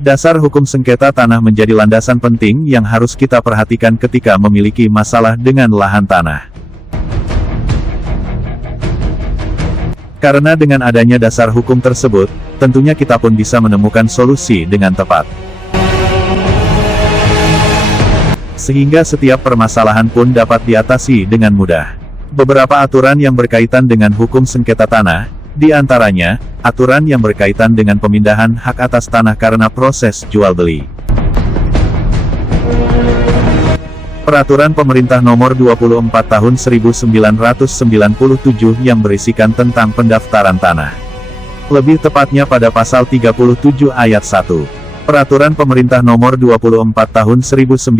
Dasar hukum sengketa tanah menjadi landasan penting yang harus kita perhatikan ketika memiliki masalah dengan lahan tanah. Karena dengan adanya dasar hukum tersebut, tentunya kita pun bisa menemukan solusi dengan tepat. Sehingga setiap permasalahan pun dapat diatasi dengan mudah. Beberapa aturan yang berkaitan dengan hukum sengketa tanah, di antaranya, aturan yang berkaitan dengan pemindahan hak atas tanah karena proses jual beli. Peraturan Pemerintah Nomor 24 Tahun 1997 yang berisikan tentang pendaftaran tanah. Lebih tepatnya pada pasal 37 ayat 1. Peraturan Pemerintah Nomor 24 Tahun 1997.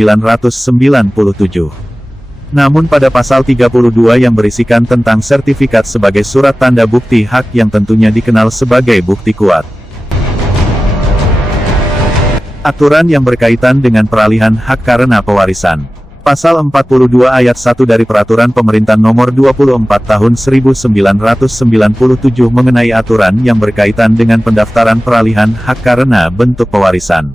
Namun pada pasal 32 yang berisikan tentang sertifikat sebagai surat tanda bukti hak yang tentunya dikenal sebagai bukti kuat. Aturan yang berkaitan dengan peralihan hak karena pewarisan. Pasal 42 ayat 1 dari Peraturan Pemerintah Nomor 24 Tahun 1997 mengenai aturan yang berkaitan dengan pendaftaran peralihan hak karena bentuk pewarisan.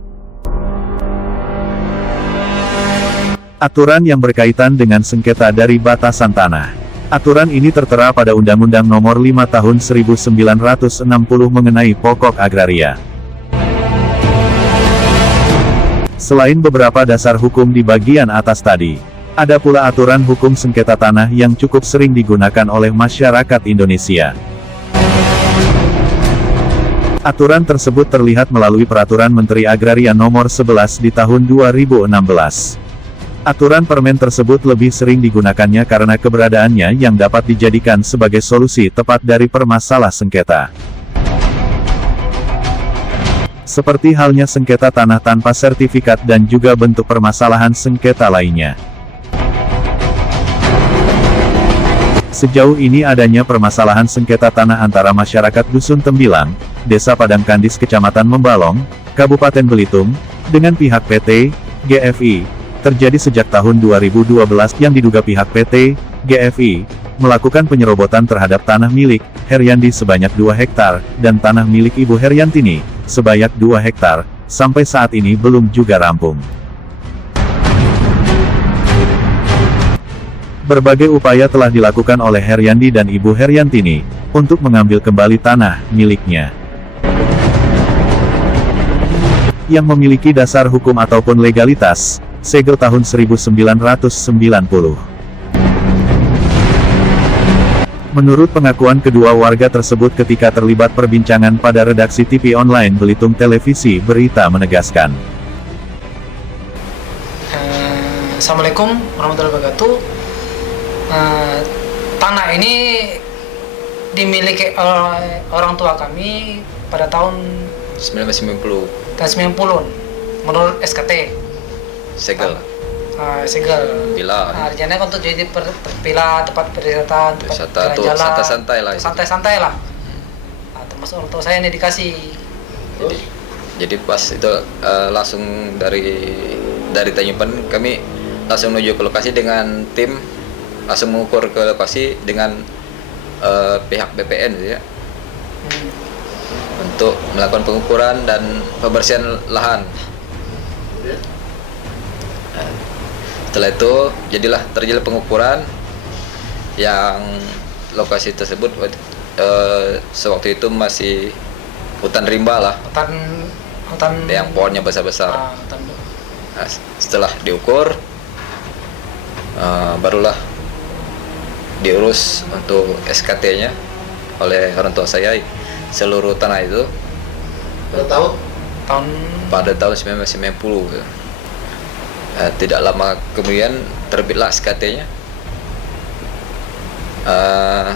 Aturan yang berkaitan dengan sengketa dari batasan tanah. Aturan ini tertera pada Undang-Undang Nomor 5 Tahun 1960 mengenai pokok agraria. Selain beberapa dasar hukum di bagian atas tadi, ada pula aturan hukum sengketa tanah yang cukup sering digunakan oleh masyarakat Indonesia. Aturan tersebut terlihat melalui Peraturan Menteri Agraria Nomor 11 di tahun 2016. Aturan permen tersebut lebih sering digunakannya karena keberadaannya yang dapat dijadikan sebagai solusi tepat dari permasalah sengketa. Seperti halnya sengketa tanah tanpa sertifikat dan juga bentuk permasalahan sengketa lainnya. Sejauh ini adanya permasalahan sengketa tanah antara masyarakat Dusun Tembilang, Desa Padangkandis Kecamatan Membalong, Kabupaten Belitung, dengan pihak PT, GFI, terjadi sejak tahun 2012 yang diduga pihak PT, GFI, melakukan penyerobotan terhadap tanah milik Heryandi sebanyak 2 hektar, dan tanah milik Ibu Heryantini, sebanyak 2 hektar, sampai saat ini belum juga rampung. Berbagai upaya telah dilakukan oleh Heryandi dan Ibu Heryantini, untuk mengambil kembali tanah miliknya. Yang memiliki dasar hukum ataupun legalitas, segel tahun 1990. Menurut pengakuan kedua warga tersebut ketika terlibat perbincangan pada redaksi TV online Belitung Televisi Berita menegaskan. Assalamualaikum warahmatullahi wabarakatuh. Tanah ini dimiliki oleh orang tua kami pada tahun 1990. tahun 90 menurut SKT. Segel. Segel. Villa. Artinya untuk jadi villa, tempat perisata, tempat jalan-jalan, santai-santai lah. Santai-santai lah. Termasuk orang tua saya ini dikasih. Jadi pas itu langsung dari Tanjung kami langsung menuju ke lokasi dengan tim, langsung mengukur ke lokasi dengan pihak BPN ya. Untuk melakukan pengukuran dan pembersihan lahan. Setelah itu terjadi pengukuran yang lokasi tersebut sewaktu itu masih hutan rimba lah, hutan yang pohonnya besar-besar. Nah, setelah diukur barulah diurus untuk SKT-nya oleh orang tua saya. Seluruh tanah itu pada tahun 1990. Tidak lama kemudian terbitlah SKT-nya.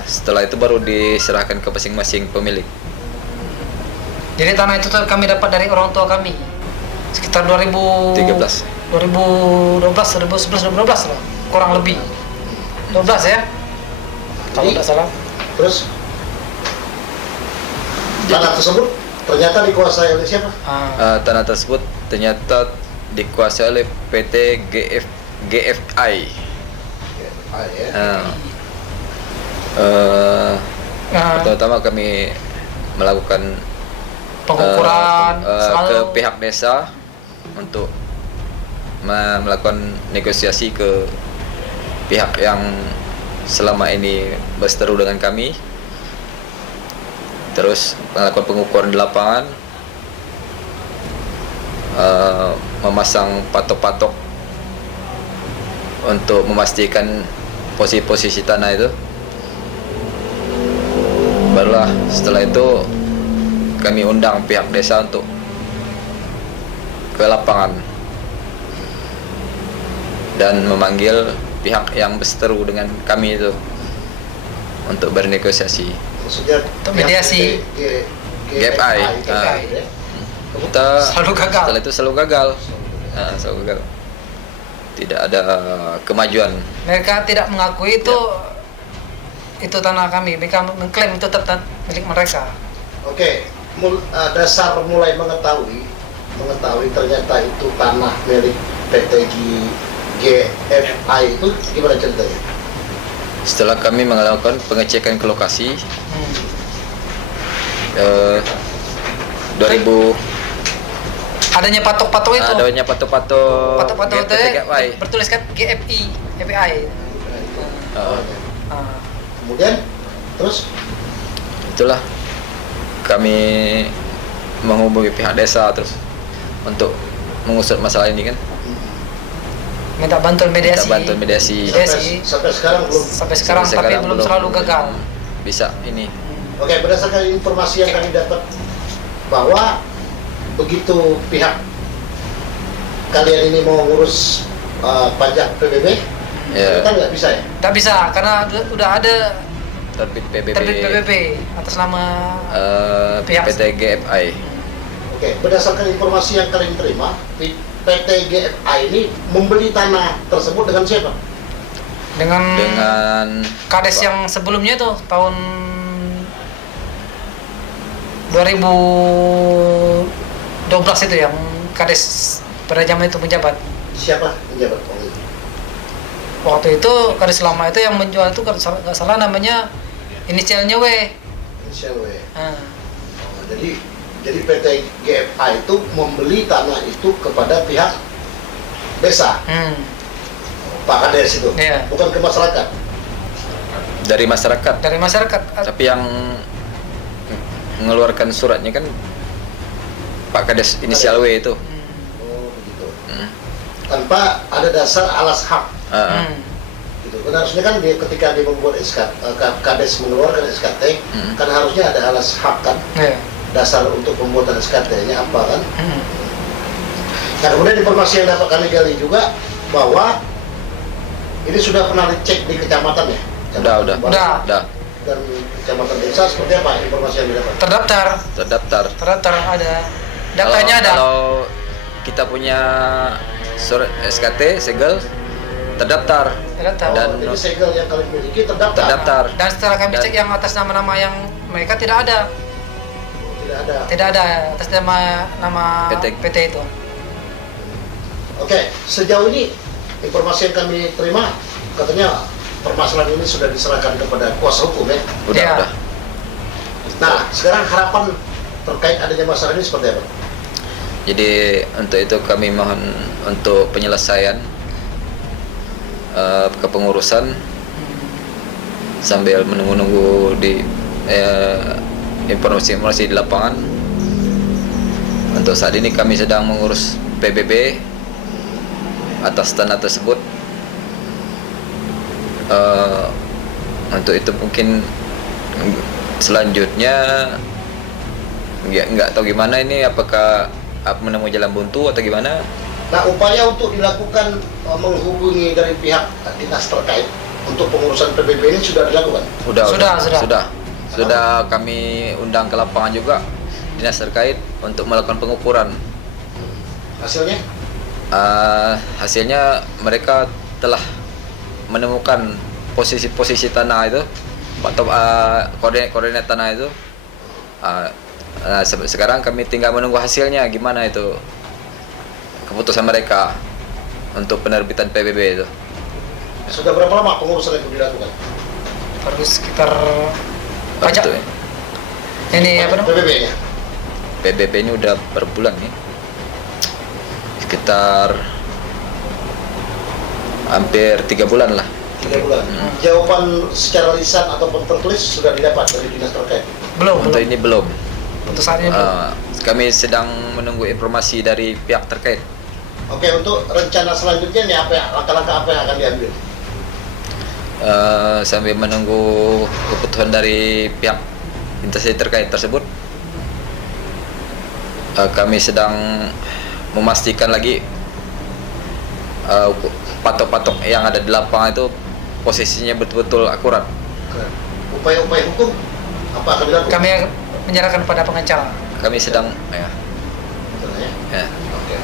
Setelah itu baru diserahkan ke masing-masing pemilik. Jadi tanah itu kami dapat dari orang tua kami sekitar 2011, 2012 lah, kurang lebih 12 ya, kalau tidak salah. Terus tanah tersebut ternyata dikuasai oleh siapa? Tanah tersebut ternyata dikuasai oleh PT GFI. Pertama kami melakukan pengukuran ke selalu pihak desa untuk melakukan negosiasi ke pihak yang selama ini berseteru dengan kami, terus melakukan pengukuran di lapangan, memasang patok-patok untuk memastikan posisi-posisi tanah itu. Barulah setelah itu kami undang pihak desa untuk ke lapangan dan memanggil pihak yang berseteru dengan kami itu untuk bernegosiasi. Maksudnya Untuk mediasi. GFI. ya? Kita Selalu gagal. Setelah itu selalu gagal. Selalu gagal. Tidak ada kemajuan. mereka tidak mengakui itu tanah kami. Mereka mengklaim itu tetap milik mereka. Oke, dasar mulai mengetahui ternyata itu tanah milik PT GFI itu gimana ceritanya? Setelah kami melakukan pengecekan ke lokasi 2000 Adanya patok-patok itu. adanya patok-patok Patok-patok itu GFI. bertuliskan GFI, GFI. Uh, Ah. Kemudian terus itulah kami menghubungi pihak desa terus untuk mengusut masalah ini kan, Minta bantuan mediasi. kita bantuan mediasi. sampai sekarang belum. Sampai sekarang, tapi belum selalu gagal. Bisa ini. Oke, berdasarkan informasi yang kami dapat bahwa begitu pihak kalian ini mau ngurus pajak PBB, Ya. kita nggak bisa ya? Tidak bisa karena udah ada Terbit PBB, terbit PBB atas nama pihak. PT GFI. Oke, berdasarkan informasi yang kalian terima, PT GFI ini membeli tanah tersebut dengan siapa? dengan kades yang sebelumnya tuh tahun 2012 itu yang kades pada zaman itu menjabat. Siapa penjabat waktu itu? Waktu itu kades lama itu yang menjual itu kalau nggak salah namanya inisialnya W. Inisial W. Ah. Oh, jadi PT GFI itu membeli tanah itu kepada pihak desa, Pak Kades itu, Iya. bukan ke masyarakat. Dari masyarakat. Dari masyarakat. Tapi yang mengeluarkan suratnya kan Pak Kades inisial W itu. Oh begitu. Hmm. Tanpa ada dasar alas hak. Hmm. Gitu. Kan harusnya kan ketika dia membuat Kades mengeluarkan SKT, kan harusnya ada alas hak kan, Iya. dasar untuk pembuatan SKT-nya apa kan. Hmm. Nah kemudian informasi yang dapat kami gali juga bahwa ini sudah pernah dicek di kecamatan ya? Udah. Udah. Dan kecamatan desa seperti apa informasi yang didapat? Terdaftar. Ada. Datanya ada. Kalau kita punya surat SKT segel terdaftar. Terdaftar. Dan Jadi segel yang kalian miliki terdaftar? terdaftar. Dan setelah kami Dan- cek yang atas nama-nama yang mereka tidak ada. Tidak ada. Atas nama PT itu. Oke, sejauh ini informasi yang kami terima katanya permasalahan ini sudah diserahkan kepada kuasa hukum ya. Iya. Udah. Nah, sekarang harapan terkait adanya masalah ini seperti apa? Jadi untuk itu kami mohon untuk penyelesaian kepengurusan sambil menunggu di informasi di lapangan. Untuk saat ini kami sedang mengurus PBB atas tanah tersebut. Untuk itu mungkin selanjutnya nggak tahu gimana ini, apakah menemui jalan buntu atau gimana. Nah, upaya untuk dilakukan menghubungi dari pihak dinas terkait untuk pengurusan PBB ini sudah dilakukan? Sudah kami undang ke lapangan juga dinas terkait untuk melakukan pengukuran. Hasilnya? Hasilnya mereka telah menemukan posisi-posisi tanah itu atau koordinat tanah itu. Sekarang kami tinggal menunggu hasilnya gimana itu keputusan mereka untuk penerbitan PBB itu. Sudah berapa lama pengurusan itu dilakukan? Baru sekitar pajak. Untuk Ini apa namanya? PBB-nya? PBB ini udah berbulan nih, sekitar hampir 3 bulan lah. 3 bulan. Jawaban secara lisan ataupun tertulis sudah didapat dari dinas terkait? Belum. Untuk ini belum. Untuk saat ini belum. Kami sedang menunggu informasi dari pihak terkait. Oke, untuk rencana selanjutnya nih langkah-langkah apa yang akan diambil? Sambil menunggu keputusan dari pihak instansi terkait tersebut, kami sedang memastikan lagi patok-patok yang ada di lapangan itu posisinya betul-betul akurat. Upaya-upaya hukum apa akan dilakukan? Kami menyerahkan pada pengacara. Kami sedang Betul, ya? ya. Oke.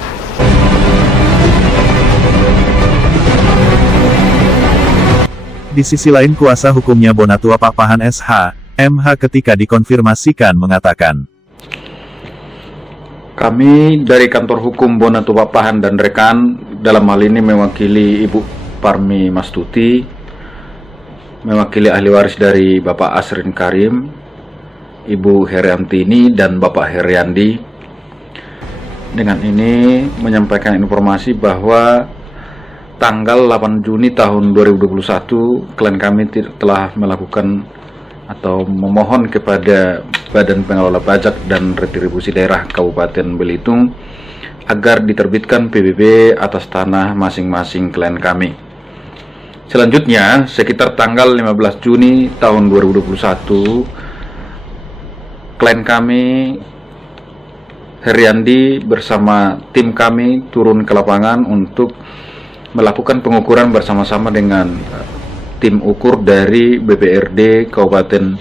Di sisi lain kuasa hukumnya Bonatua Papahan SH, MH ketika dikonfirmasikan mengatakan, kami dari kantor hukum Bonatua Papahan dan rekan dalam hal ini mewakili Ibu Parmi Mastuti, mewakili ahli waris dari Bapak Asrin Karim, Ibu Heriantini dan Bapak Heriandi. Dengan ini menyampaikan informasi bahwa tanggal 8 Juni tahun 2021 klien kami telah melakukan atau memohon kepada Badan Pengelola Pajak dan Retribusi Daerah Kabupaten Belitung agar diterbitkan PBB atas tanah masing-masing klien kami. Selanjutnya, sekitar tanggal 15 Juni tahun 2021, klien kami Heriandi bersama tim kami turun ke lapangan untuk melakukan pengukuran bersama-sama dengan tim ukur dari BPRD Kabupaten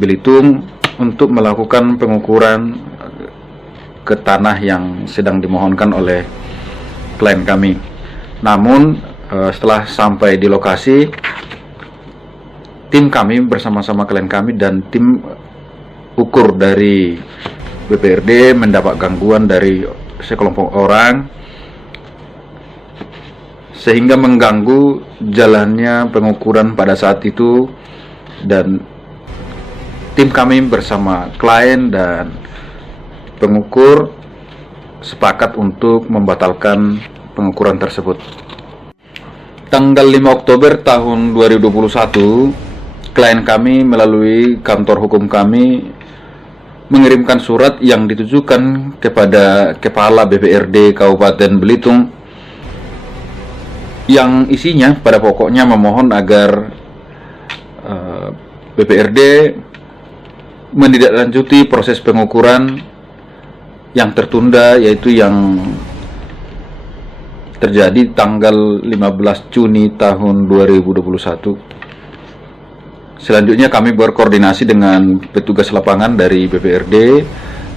Belitung untuk melakukan pengukuran ke tanah yang sedang dimohonkan oleh klien kami. Namun setelah sampai di lokasi, tim kami bersama-sama klien kami dan tim ukur dari BPRD mendapat gangguan dari sekelompok orang sehingga mengganggu jalannya pengukuran pada saat itu, dan tim kami bersama klien dan pengukur sepakat untuk membatalkan pengukuran tersebut. Tanggal 5 Oktober tahun 2021, klien kami melalui kantor hukum kami mengirimkan surat yang ditujukan kepada Kepala BPRD Kabupaten Belitung yang isinya pada pokoknya memohon agar BPRD menindaklanjuti proses pengukuran yang tertunda, yaitu yang terjadi tanggal 15 Juni tahun 2021. Selanjutnya kami berkoordinasi dengan petugas lapangan dari BPRD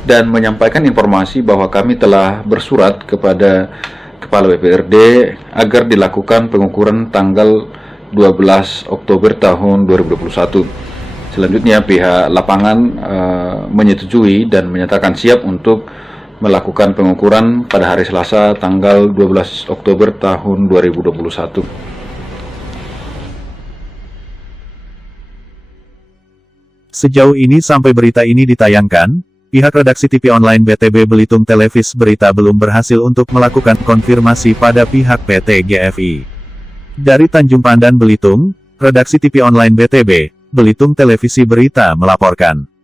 dan menyampaikan informasi bahwa kami telah bersurat kepada Kepala BPRD agar dilakukan pengukuran tanggal 12 Oktober tahun 2021. Selanjutnya pihak lapangan menyetujui dan menyatakan siap untuk melakukan pengukuran pada hari Selasa tanggal 12 Oktober tahun 2021. Sejauh ini sampai berita ini ditayangkan, pihak redaksi TV online BTB Belitung Televis Berita belum berhasil untuk melakukan konfirmasi pada pihak PT GFI. Dari Tanjung Pandan Belitung, redaksi TV online BTB Belitung Televisi Berita melaporkan.